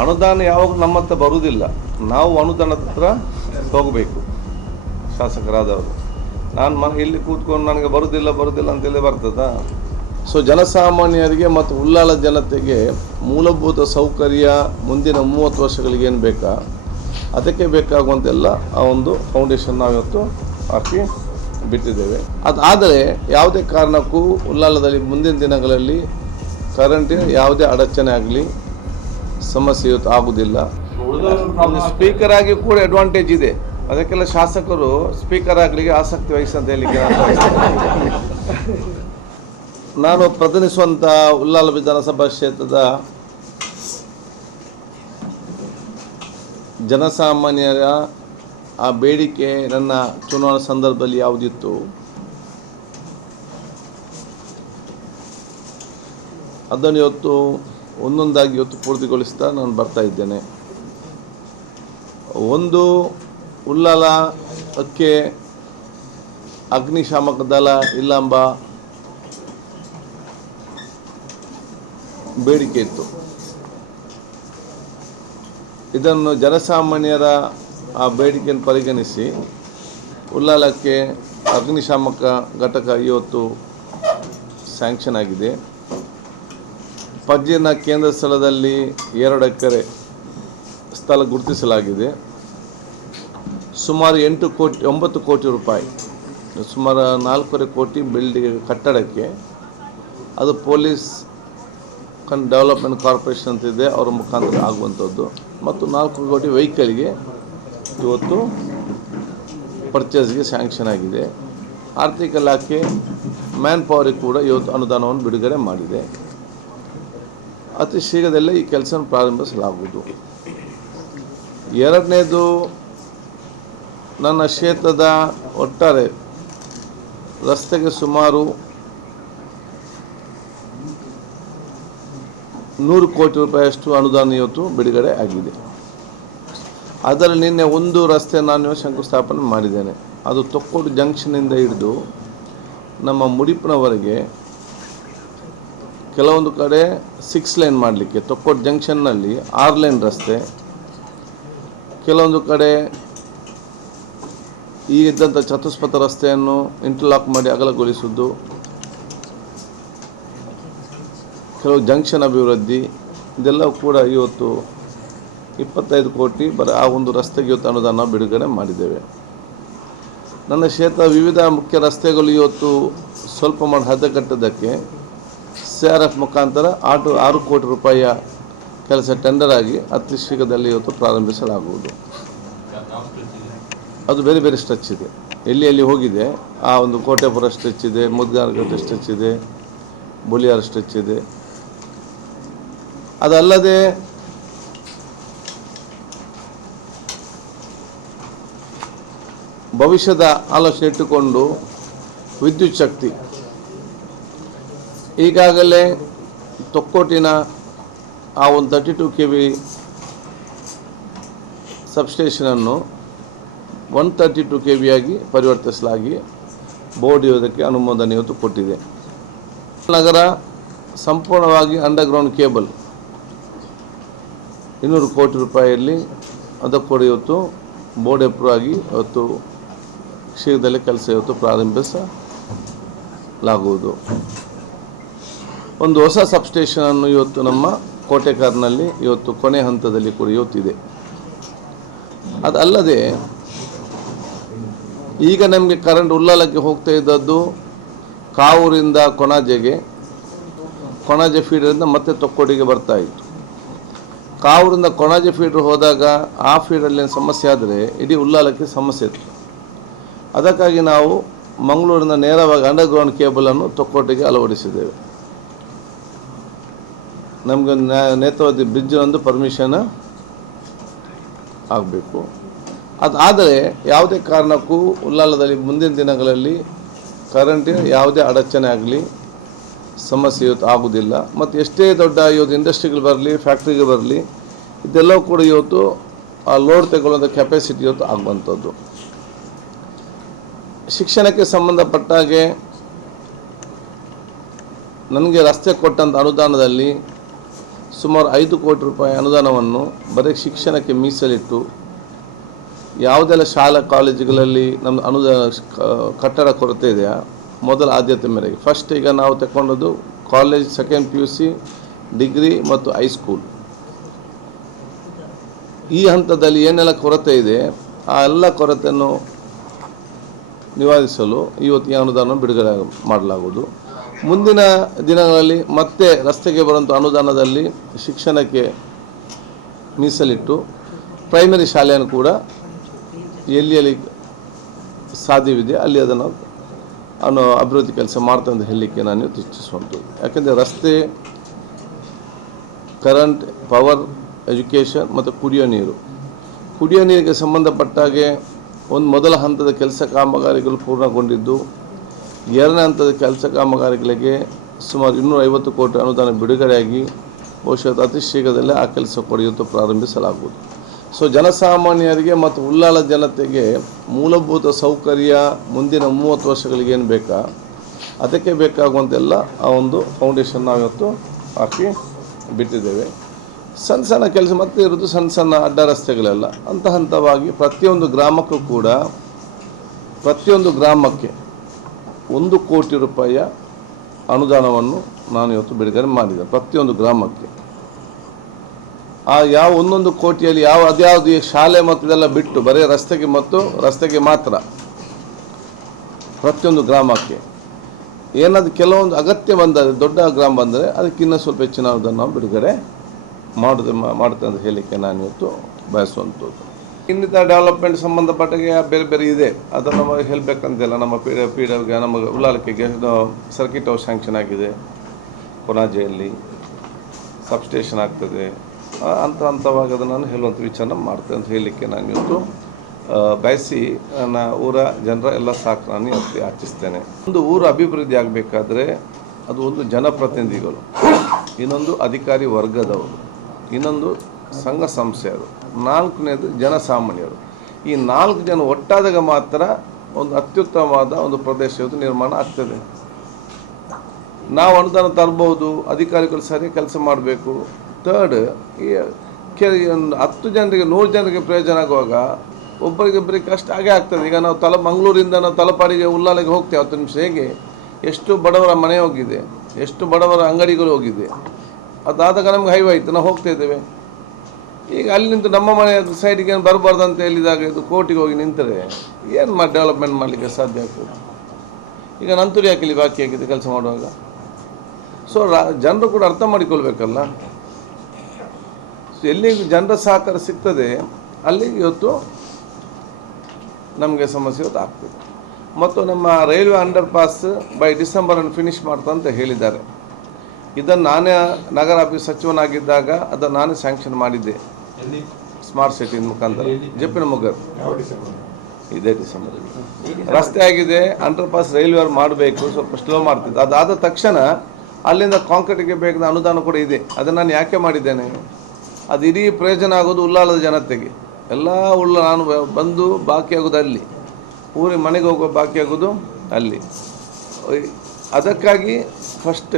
ಅನುದಾನ ಯಾವಾಗ ನಮ್ಮ ಹತ್ರ ಬರುವುದಿಲ್ಲ. ನಾವು ಅನುದಾನದ ಹತ್ರ ಹೋಗಬೇಕು. ಶಾಸಕರಾದವರು. ನಾನು ಮನೆ ಇಲ್ಲಿ ಕೂತ್ಕೊಂಡು ನನಗೆ ಬರುವುದಿಲ್ಲ ಬರುವುದಿಲ್ಲ ಅಂತೇಳಿ ಬರ್ತದಾ? ಸೊ ಜನಸಾಮಾನ್ಯರಿಗೆ ಮತ್ತು ಉಳ್ಳಾಲ ಜನತೆಗೆ ಮೂಲಭೂತ ಸೌಕರ್ಯ ಮುಂದಿನ ಮೂವತ್ತು ವರ್ಷಗಳಿಗೆ ಏನು ಬೇಕಾ? ಅದಕ್ಕೆ ಬೇಕಾಗುವಂತೆಲ್ಲ ಆ ಒಂದು ಫೌಂಡೇಶನ್ ನಾವಿವತ್ತು ಹಾಕಿ ಬಿಟ್ಟಿದ್ದೇವೆ. ಅದಾದರೆ ಯಾವುದೇ ಕಾರಣಕ್ಕೂ ಉಳ್ಳಾಲದಲ್ಲಿ ಮುಂದಿನ ದಿನಗಳಲ್ಲಿ ಕರೆಂಟಿನ ಯಾವುದೇ ಅಡಚಣೆ ಆಗಲಿ ಸಮಸ್ಯೆ ಆಗುವುದಿಲ್ಲ ಸ್ಪೀಕರ್ ಆಗಿ ಕೂಡ ಅಡ್ವಾಂಟೇಜ್ ಇದೆ. ಅದಕ್ಕೆಲ್ಲ ಶಾಸಕರು ಸ್ಪೀಕರ್ ಆಗಲಿಕ್ಕೆ ಆಸಕ್ತಿ ವಹಿಸಂತ ಹೇಳಲಿಕ್ಕೆ ನಾನು ಪ್ರತಿನಿಧಿಸುವಂತ ನಾನು ಪ್ರತಿನಿಧಿಸುವಂಥ ಉಲ್ಲಾಲ ವಿಧಾನಸಭಾ ಕ್ಷೇತ್ರದ ಜನಸಾಮಾನ್ಯರ ಆ ಬೇಡಿಕೆ ನನ್ನ ಚುನಾವಣಾ ಸಂದರ್ಭದಲ್ಲಿ ಯಾವುದಿತ್ತು? ಅದನ್ನು ಇವತ್ತು ಒಂದೊಂದಾಗಿ ಇವತ್ತು ಪೂರ್ತಿಗೊಳಿಸ್ತಾ ನಾನು ಬರ್ತಾ ಇದ್ದೇನೆ. ಒಂದು ಉಲ್ಲಾಲಕ್ಕೆ ಅಗ್ನಿಶಾಮಕ ದಳ ಇಲ್ಲ ಎಂಬ ಬೇಡಿಕೆ ಇತ್ತು. ಇದನ್ನು ಜನಸಾಮಾನ್ಯರ ಆ ಬೇಡಿಕೆಯನ್ನು ಪರಿಗಣಿಸಿ ಉಲ್ಲಾಲಕ್ಕೆ ಅಗ್ನಿಶಾಮಕ ಘಟಕ ಇವತ್ತು ಸ್ಯಾಂಕ್ಷನ್ ಆಗಿದೆ. ಪಜ್ಜಿನ ಕೇಂದ್ರ ಸ್ಥಳದಲ್ಲಿ ಎರಡು ಎಕರೆ ಸ್ಥಳ ಗುರುತಿಸಲಾಗಿದೆ. ಸುಮಾರು ಎಂಟು ಕೋಟಿ, ಒಂಬತ್ತು ಕೋಟಿ ರೂಪಾಯಿ. ಸುಮಾರು ನಾಲ್ಕೂವರೆ ಕೋಟಿ ಬಿಲ್ಡಿಂಗ್ ಕಟ್ಟಡಕ್ಕೆ. ಅದು ಪೊಲೀಸ್ ಕನ್, ಡೆವಲಪ್ಮೆಂಟ್ ಕಾರ್ಪೊರೇಷನ್ ಅಂತ ಇದೆ, ಅವರ ಮುಖಾಂತರ ಆಗುವಂಥದ್ದು. ಮತ್ತು ನಾಲ್ಕು ಕೋಟಿ ವೆಹಿಕಲ್ಗೆ ಇವತ್ತು ಪರ್ಚೇಸ್ಗೆ ಸ್ಯಾಂಕ್ಷನ್ ಆಗಿದೆ. ಆರ್ಥಿಕ ಇಲಾಖೆ ಮ್ಯಾನ್ ಪವರಿಗೆ ಕೂಡ ಇವತ್ತು ಅನುದಾನವನ್ನು ಬಿಡುಗಡೆ ಮಾಡಿದೆ. ಅತಿ ಶೀಘ್ರದಲ್ಲೇ ಈ ಕೆಲಸ ಪ್ರಾರಂಭಿಸಲಾಗುವುದು. ಎರಡನೇದು, ನನ್ನ ಕ್ಷೇತ್ರದ ಒಟ್ಟಾರೆ ರಸ್ತೆಗೆ ಸುಮಾರು ನೂರು ಕೋಟಿ ರೂಪಾಯಿಯಷ್ಟು ಅನುದಾನ ಇವತ್ತು ಬಿಡುಗಡೆ ಆಗಿದೆ. ಅದರಲ್ಲಿ ನಿನ್ನೆ ಒಂದು ರಸ್ತೆ ನಾನು ಶಂಕುಸ್ಥಾಪನೆ ಮಾಡಿದ್ದೇನೆ. ಅದು ತೊಕ್ಕೋಡು ಜಂಕ್ಷನಿಂದ ಹಿಡಿದು ನಮ್ಮ ಮುಡಿಪಿನವರೆಗೆ ಕೆಲವೊಂದು ಕಡೆ ಸಿಕ್ಸ್ ಲೈನ್ ಮಾಡಲಿಕ್ಕೆ ತೊಕ್ಕೋಟ್ ಜಂಕ್ಷನ್ನಲ್ಲಿ ಆರು ಲೈನ್ ರಸ್ತೆ, ಕೆಲವೊಂದು ಕಡೆ ಈ ಇದ್ದಂಥ ಚತುಷ್ಪಥ ರಸ್ತೆಯನ್ನು ಇಂಟರ್ಲಾಕ್ ಮಾಡಿ ಅಗಲಗೊಳಿಸುವುದು, ಕೆಲವು ಜಂಕ್ಷನ್ ಅಭಿವೃದ್ಧಿ, ಇದೆಲ್ಲವೂ ಕೂಡ ಇವತ್ತು ಇಪ್ಪತ್ತೈದು ಕೋಟಿ ಬರ ಆ ಒಂದು ರಸ್ತೆಗೆ ಇವತ್ತು ಅನುದಾನ ಬಿಡುಗಡೆ ಮಾಡಿದ್ದೇವೆ. ನನ್ನ ಕ್ಷೇತ್ರ ವಿವಿಧ ಮುಖ್ಯ ರಸ್ತೆಗಳು ಇವತ್ತು ಸ್ವಲ್ಪ ಮಾಡಿ ಹದಗೆಟ್ಟದಕ್ಕೆ ಸಿ ಆರ್ ಎಫ್ ಮುಖಾಂತರ ಆಟು ಆರು ಕೋಟಿ ರೂಪಾಯಿಯ ಕೆಲಸ ಟೆಂಡರ್ ಆಗಿ ಅತಿ ಶೀಘ್ರದಲ್ಲಿ ಇವತ್ತು ಪ್ರಾರಂಭಿಸಲಾಗುವುದು. ಅದು ಬೇರೆ ಬೇರೆ ಸ್ಟ್ರೆಚ್ ಇದೆ. ಎಲ್ಲಿ ಎಲ್ಲಿ ಹೋಗಿದೆ, ಆ ಒಂದು ಕೋಟೆಪುರ ಸ್ಟ್ರೆಚ್ ಇದೆ ಮುದ್ಗಾನಗಟ್ಟೆ ಸ್ಟ್ರೆಚ್ ಇದೆ, ಬುಲಿಯಾರ್ ಸ್ಟ್ರೆಚ್ ಇದೆ. ಅದಲ್ಲದೆ ಭವಿಷ್ಯದ ಆಲೋಚನೆ ಇಟ್ಟುಕೊಂಡು ವಿದ್ಯುತ್ ಶಕ್ತಿ ಈಗಾಗಲೇ ತೊಕ್ಕೋಟಿನ ಆ ಒಂದು ತರ್ಟಿ ಟು ಕೆ ವಿ ಸಬ್ಸ್ಟೇಷನನ್ನು ಒನ್ ತರ್ಟಿ ಟು ಕೆ ವಿಯಾಗಿ ಪರಿವರ್ತಿಸಲಾಗಿ ಬೋರ್ಡ್ ಇರೋದಕ್ಕೆ ಅನುಮೋದನೆ ಇವತ್ತು ಕೊಟ್ಟಿದೆ. ನಗರ ಸಂಪೂರ್ಣವಾಗಿ ಅಂಡರ್ಗ್ರೌಂಡ್ ಕೇಬಲ್ ಇನ್ನೂರು ಕೋಟಿ ರೂಪಾಯಿಯಲ್ಲಿ ಅದಕ್ಕೆ ಕೂಡ ಇವತ್ತು ಬೋರ್ಡ್ ಅಪ್ರೂವ್ ಆಗಿ ಇವತ್ತು ಶೀಘ್ರದಲ್ಲೇ ಕೆಲಸ ಇವತ್ತು ಪ್ರಾರಂಭಿಸಲಾಗುವುದು. ಒಂದು ಹೊಸ ಸಬ್ಸ್ಟೇಷನನ್ನು ಇವತ್ತು ನಮ್ಮ ಕೋಟೆಕಾರ್ನಲ್ಲಿ ಇವತ್ತು ಕೊನೆ ಹಂತದಲ್ಲಿ ಕೂಡ ಅದಲ್ಲದೆ ಈಗ ನಮಗೆ ಕರೆಂಟ್ ಉಲ್ಲಾಲಕ್ಕೆ ಹೋಗ್ತಾ ಇದ್ದದ್ದು ಕಾವೂರಿಂದ ಕೊಣಾಜೆಗೆ. ಕೊಣಾಜೆ ಫೀಡರಿಂದ ಮತ್ತೆ ತೊಕ್ಕೋಡಿಗೆ ಬರ್ತಾ ಇತ್ತು. ಕಾವೂರಿಂದ ಕೊಣಾಜೆ ಫೀಡರ್ ಹೋದಾಗ ಆ ಫೀಡರಲ್ಲಿ ಏನು ಸಮಸ್ಯೆ ಆದರೆ ಇಡೀ ಉಲ್ಲಾಲಕ್ಕೆ ಸಮಸ್ಯೆ ಇತ್ತು. ಅದಕ್ಕಾಗಿ ನಾವು ಮಂಗಳೂರಿನ ನೇರವಾಗಿ ಅಂಡರ್ಗ್ರೌಂಡ್ ಕೇಬಲನ್ನು ತೊಕ್ಕೋಟಿಗೆ ಅಳವಡಿಸಿದ್ದೇವೆ. ನಮಗೆ ನೇತ್ರಾವತಿ ಬ್ರಿಡ್ಜ್ ಒಂದು ಪರ್ಮಿಷನ್ ಆಗಬೇಕು. ಅದು ಆದರೆ ಯಾವುದೇ ಕಾರಣಕ್ಕೂ ಉಲ್ಲಾಲದಲ್ಲಿ ಮುಂದಿನ ದಿನಗಳಲ್ಲಿ ಕರೆಂಟಿನ ಯಾವುದೇ ಅಡಚಣೆ ಆಗಲಿ ಸಮಸ್ಯೆ ಇವತ್ತು ಆಗುವುದಿಲ್ಲ ಮತ್ತು ಎಷ್ಟೇ ದೊಡ್ಡ ಇವತ್ತು ಇಂಡಸ್ಟ್ರಿಗಳು ಬರಲಿ ಫ್ಯಾಕ್ಟ್ರಿಗೆ ಬರಲಿ, ಇದೆಲ್ಲವೂ ಕೂಡ ಇವತ್ತು ಆ ಲೋಡ್ ತಗೊಳ್ಳೋದ ಕೆಪಾಸಿಟಿ ಇವತ್ತು ಆಗುವಂಥದ್ದು. ಶಿಕ್ಷಣಕ್ಕೆ ಸಂಬಂಧಪಟ್ಟಾಗೆ ನನಗೆ ರಸ್ತೆ ಕೊಟ್ಟಂಥ ಅನುದಾನದಲ್ಲಿ ಸುಮಾರು ಐದು ಕೋಟಿ ರೂಪಾಯಿ ಅನುದಾನವನ್ನು ಬರೀ ಶಿಕ್ಷಣಕ್ಕೆ ಮೀಸಲಿಟ್ಟು ಯಾವುದೆಲ್ಲ ಶಾಲಾ ಕಾಲೇಜುಗಳಲ್ಲಿ ನಮ್ಮ ಅನುದಾನ ಕಟ್ಟಡ ಕೊರತೆ ಇದೆಯಾ? ಮೊದಲ ಆದ್ಯತೆ ಮೇರೆಗೆ. ಫಸ್ಟ್ ಈಗ ನಾವು ತಗೊಂಡದ್ದು college second P U C degree ಮತ್ತು ಹೈಸ್ಕೂಲ್ ಈ ಹಂತದಲ್ಲಿ ಏನೆಲ್ಲ ಕೊರತೆ ಇದೆ? ಆ ಎಲ್ಲ ಕೊರತೆಯನ್ನು ನಿವಾರಿಸಲು ಇವತ್ತಿಗೆ ಅನುದಾನ ಬಿಡುಗಡೆ ಮಾಡಲಾಗುವುದು. ಮುಂದಿನ ದಿನಗಳಲ್ಲಿ ಮತ್ತೆ ರಸ್ತೆಗೆ ಬರುವಂಥ ಅನುದಾನದಲ್ಲಿ ಶಿಕ್ಷಣಕ್ಕೆ ಮೀಸಲಿಟ್ಟು ಪ್ರೈಮರಿ ಶಾಲೆಯನ್ನು ಕೂಡ ಎಲ್ಲಿ ಎಲ್ಲಿ ಸಾಧ್ಯವಿದೆ ಅಲ್ಲಿ ಅದನ್ನು ಅನು ಅಭಿವೃದ್ಧಿ ಕೆಲಸ ಮಾಡ್ತಾ ಅಂತ ಹೇಳಲಿಕ್ಕೆ ನಾನು ಇಚ್ಛಿಸುವಂಥದ್ದು. ಯಾಕೆಂದರೆ ರಸ್ತೆ ಕರೆಂಟ್ ಪವರ್ ಎಜುಕೇಷನ್ ಮತ್ತು ಕುಡಿಯೋ ನೀರು. ಕುಡಿಯೋ ನೀರಿಗೆ ಸಂಬಂಧಪಟ್ಟಾಗೆ ಒಂದು ಮೊದಲ ಹಂತದ ಕೆಲಸ ಕಾಮಗಾರಿಗಳು ಪೂರ್ಣಗೊಂಡಿದ್ದು ಎರಡನೇ ಹಂತದ ಕೆಲಸ ಕಾಮಗಾರಿಗಳಿಗೆ ಸುಮಾರು ಇನ್ನೂರ ಐವತ್ತು ಕೋಟಿ ಅನುದಾನ ಬಿಡುಗಡೆಯಾಗಿ ಬಹುಶಃ ಅತಿ ಶೀಘ್ರದಲ್ಲೇ ಆ ಕೆಲಸ ಪಡೆಯುವಂತ ಪ್ರಾರಂಭಿಸಲಾಗುವುದು. ಸೊ ಜನಸಾಮಾನ್ಯರಿಗೆ ಮತ್ತು ಉಳ್ಳಾಳ ಜನತೆಗೆ ಮೂಲಭೂತ ಸೌಕರ್ಯ ಮುಂದಿನ ಮೂವತ್ತು ವರ್ಷಗಳಿಗೆ ಏನು ಬೇಕಾ? ಅದಕ್ಕೆ ಬೇಕಾಗುವಂತೆಲ್ಲ ಆ ಒಂದು ಫೌಂಡೇಶನ್ ನಾವಿವತ್ತು ಹಾಕಿ ಬಿಟ್ಟಿದ್ದೇವೆ. ಸಣ್ಣ ಸಣ್ಣ ಕೆಲಸ ಮತ್ತೆ ಇರೋದು ಸಣ್ಣ ಸಣ್ಣ ಅಡ್ಡ ರಸ್ತೆಗಳೆಲ್ಲ. ಹಂತ ಹಂತವಾಗಿ ಪ್ರತಿಯೊಂದು ಗ್ರಾಮಕ್ಕೂ ಕೂಡ ಪ್ರತಿಯೊಂದು ಗ್ರಾಮಕ್ಕೆ ಒಂದು ಕೋಟಿ ರೂಪಾಯಿಯ ಅನುದಾನವನ್ನು ನಾನು ಇವತ್ತು ಬಿಡುಗಡೆ ಮಾಡಿದೆ, ಪ್ರತಿಯೊಂದು ಗ್ರಾಮಕ್ಕೆ. ಆ ಯಾವ ಒಂದೊಂದು ಕೋಟಿಯಲ್ಲಿ ಯಾವ, ಅದ್ಯಾವುದು ಶಾಲೆ ಮತ್ತು ಇದೆಲ್ಲ ಬಿಟ್ಟು, ಬರೀ ರಸ್ತೆಗೆ ಮತ್ತು ರಸ್ತೆಗೆ ಮಾತ್ರ, ಪ್ರತಿಯೊಂದು ಗ್ರಾಮಕ್ಕೆ. ಏನಾದ್ರು ಕೆಲವೊಂದು ಅಗತ್ಯ ಬಂದರೆ, ದೊಡ್ಡ ಗ್ರಾಮ ಬಂದರೆ, ಅದಕ್ಕೆ ಇನ್ನೂ ಸ್ವಲ್ಪ ಹೆಚ್ಚಿನ ನಾವು ಬಿಡುಗಡೆ ಮಾಡುದು ಮಾಡುತ್ತೆ ಅಂತ ಹೇಳಲಿಕ್ಕೆ ನಾನು ಇವತ್ತು ಬಯಸುವಂಥದ್ದು. ಇನ್ನಿತರ ಡೆವಲಪ್ಮೆಂಟ್ ಸಂಬಂಧಪಟ್ಟಾಗೆ ಬೇರೆ ಬೇರೆ ಇದೆ. ಅದನ್ನು ನಮಗೆ ಹೇಳಬೇಕಂತಿಲ್ಲ. ನಮ್ಮ ಪಿ ಪಿ ಡಬ್ಲ್ಯೂಗೆ ನಮಗೆ ಉಳ್ಳಾಲಕ್ಕೆಗೆ ಸರ್ಕಿಟ್ ಹೌಸ್ ಸ್ಯಾಂಕ್ಷನ್ ಆಗಿದೆ. ಕೊನಾಜೆಯಲ್ಲಿ ಸಬ್ಸ್ಟೇಷನ್ ಆಗ್ತದೆ. ಅಂತ ಹಂತ ಹಂತವಾಗಿ ಅದನ್ನು ನಾನು ಹೇಳುವಂಥ ವಿಚಾರ ಮಾಡ್ತೇನೆ ಅಂತ ಹೇಳಲಿಕ್ಕೆ ನಾನು ಇವತ್ತು ಬಯಸಿ ನನ್ನ ಊರ ಜನರ ಎಲ್ಲ ಸಾಕು ಅಂತ ಯಾಚಿಸ್ತೇನೆ. ಒಂದು ಊರು ಅಭಿವೃದ್ಧಿ ಆಗಬೇಕಾದ್ರೆ ಅದು ಒಂದು ಜನಪ್ರತಿನಿಧಿಗಳು, ಇನ್ನೊಂದು ಅಧಿಕಾರಿ ವರ್ಗದವರು, ಇನ್ನೊಂದು ಸಂಘ ಸಂಸ್ಥೆಯರು ನಾಲ್ಕನೇದು ಜನಸಾಮಾನ್ಯರು. ಈ ನಾಲ್ಕು ಜನ ಒಟ್ಟಾದಾಗ ಮಾತ್ರ ಒಂದು ಅತ್ಯುತ್ತಮವಾದ ಒಂದು ಪ್ರದೇಶ ನಿರ್ಮಾಣ ಆಗ್ತದೆ. ನಾವು ಅನುದಾನ ತರ್ಬೋದು ಅಧಿಕಾರಿಗಳು ಸರಿ ಕೆಲಸ ಮಾಡಬೇಕು. ಥರ್ಡ್ ಈ ಒಂದು ಹತ್ತು ಜನರಿಗೆ, ನೂರು ಜನರಿಗೆ ಪ್ರಯೋಜನ ಆಗುವಾಗ ಒಬ್ಬರಿಗೊಬ್ಬರಿಗೆ ಕಷ್ಟ ಆಗೇ ಆಗ್ತದೆ. ಈಗ ನಾವು ತಲ ಮಂಗಳೂರಿಂದ ನಾವು ತಲಪಾಡಿಗೆ ಉಲ್ಲಾಲೆಗೆ ಹೋಗ್ತೇವೆ, ಹತ್ತು ನಿಮಿಷ ಹೇಗೆ? ಎಷ್ಟು ಬಡವರ ಮನೆ ಹೋಗಿದೆ, ಎಷ್ಟು ಬಡವರ ಅಂಗಡಿಗಳು ಹೋಗಿದೆ. ಅದಾದಾಗ ನಮ್ಗೆ ಹೈವೇ ಆಯಿತು, ನಾವು ಹೋಗ್ತಾ ಇದ್ದೇವೆ. ಈಗ ಅಲ್ಲಿ ನಿಂತು ನಮ್ಮ ಮನೆ ಸೈಡಿಗೆ ಏನು ಬರಬಾರ್ದು ಅಂತ ಹೇಳಿದಾಗ ಇದು ಕೋರ್ಟಿಗೆ ಹೋಗಿ ನಿಂತರೆ ಏನು ಮಾಡಿ ಡೆವಲಪ್ಮೆಂಟ್ ಮಾಡಲಿಕ್ಕೆ ಸಾಧ್ಯ ಆಗ್ತದೆ? ಈಗ ನಂತುರಿ ಇಲ್ಲಿ ಬಾಕಿ ಆಗಿದೆ ಕೆಲಸ ಮಾಡುವಾಗ? ಸೊ ಜನರು ಕೂಡ ಅರ್ಥ ಮಾಡಿಕೊಳ್ಬೇಕಲ್ಲ? ಸೊ ಎಲ್ಲಿ ಜನರ ಸಹಕಾರ ಸಿಗ್ತದೆ, ಅಲ್ಲಿ ಇವತ್ತು ನಮಗೆ ಸಮಸ್ಯೆ ಇವತ್ತು ಆಗ್ತದೆ. ಮತ್ತು ನಮ್ಮ ರೈಲ್ವೆ ಅಂಡರ್ ಪಾಸ್ ಬೈ ಡಿಸೆಂಬರನ್ನು ಫಿನಿಶ್ ಮಾಡ್ತಾ ಅಂತ ಹೇಳಿದ್ದಾರೆ. ಇದನ್ನು ನಾನೇ ನಗರ ಆಫೀಸ್ ಸಚಿವನಾಗಿದ್ದಾಗ ಅದನ್ನು ನಾನೇ ಸ್ಯಾಂಕ್ಷನ್ ಮಾಡಿದ್ದೆ. ಸ್ಮಾರ್ಟ್ ಸಿಟಿ ಮುಖಾಂತರ. ಜಪ್ಪಿನ ಮುಗರ್ ಇದೇ ಡಿಸೆಂಬರ್. ರಸ್ತೆ ಆಗಿದೆ ಅಂಡರ್ ಪಾಸ್ ರೈಲ್ವೆ ಮಾಡಬೇಕು ಸ್ವಲ್ಪ ಸ್ಲೋ ಮಾಡ್ತಿದ್ದೆ ಅದಾದ ತಕ್ಷಣ ಅಲ್ಲಿಂದ ಕಾಂಕ್ರೀಟ್ಗೆ ಬೇಕಾದ ಅನುದಾನ ಕೂಡ ಇದೆ. ಅದನ್ನು ನಾನು ಯಾಕೆ ಮಾಡಿದ್ದೇನೆ? ಅದು ಇಡೀ ಪ್ರಯೋಜನ ಆಗೋದು ಉಳ್ಳಾಲದ ಜನತೆಗೆ. ಎಲ್ಲ ಉಳ್ಳ ನಾನು ಬಂದು ಬಾಕಿ ಆಗೋದು ಅಲ್ಲಿ. ಊರಿಗೆ ಮನೆಗೆ ಹೋಗೋ ಬಾಕಿ ಆಗೋದು ಅಲ್ಲಿ. ಅದಕ್ಕಾಗಿ ಫಸ್ಟ್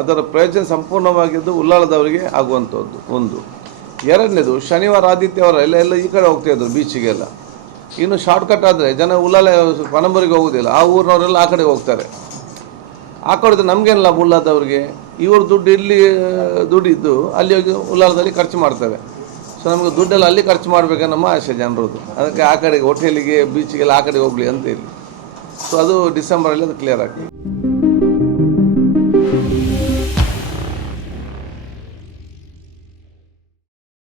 ಅದರ ಪ್ರಯೋಜನ ಸಂಪೂರ್ಣವಾಗಿದ್ದು ಉಳ್ಳಾಲದವರಿಗೆ ಆಗುವಂಥದ್ದು ಒಂದು. ಎರಡನೇದು, ಶನಿವಾರ ಆದಿತ್ಯವಾರ ಎಲ್ಲ ಎಲ್ಲ ಈ ಕಡೆ ಹೋಗ್ತಾ ಇದ್ರು ಬೀಚಿಗೆಲ್ಲ ಇನ್ನು ಶಾರ್ಟ್ಕಟ್ ಆದರೆ ಜನ ಉಳ್ಳಾಲ ಪನಂಬರಿಗೆ ಹೋಗೋದಿಲ್ಲ. ಆ ಊರಿನವರೆಲ್ಲ ಆ ಕಡೆ ಹೋಗ್ತಾರೆ. ಆ ಕಡೆ ನಮಗೇನು ಲಾಭ ಉಲ್ಲಾದವ್ರಿಗೆ ಇವರು ದುಡ್ಡು ಇಲ್ಲಿ ದುಡ್ಡಿದ್ದು ಅಲ್ಲಿ ಹೋಗಿ ಉಳ್ಳಾಲದಲ್ಲಿ ಖರ್ಚು ಮಾಡ್ತಾರೆ. ಸೊ ನಮಗೆ ದುಡ್ಡೆಲ್ಲ ಅಲ್ಲಿ ಖರ್ಚು ನಮ್ಮ ಆಸೆ ಜನರದ್ದು. ಅದಕ್ಕೆ ಆ ಕಡೆಗೆ ಹೋಟೆಲಿಗೆ ಬೀಚಿಗೆಲ್ಲ ಆ ಕಡೆ ಹೋಗ್ಲಿ ಅಂತ ಹೇಳಿ. ಸೊ ಅದು ಡಿಸೆಂಬರಲ್ಲಿ ಅದು ಕ್ಲಿಯರ್ ಆಗ್ತದೆ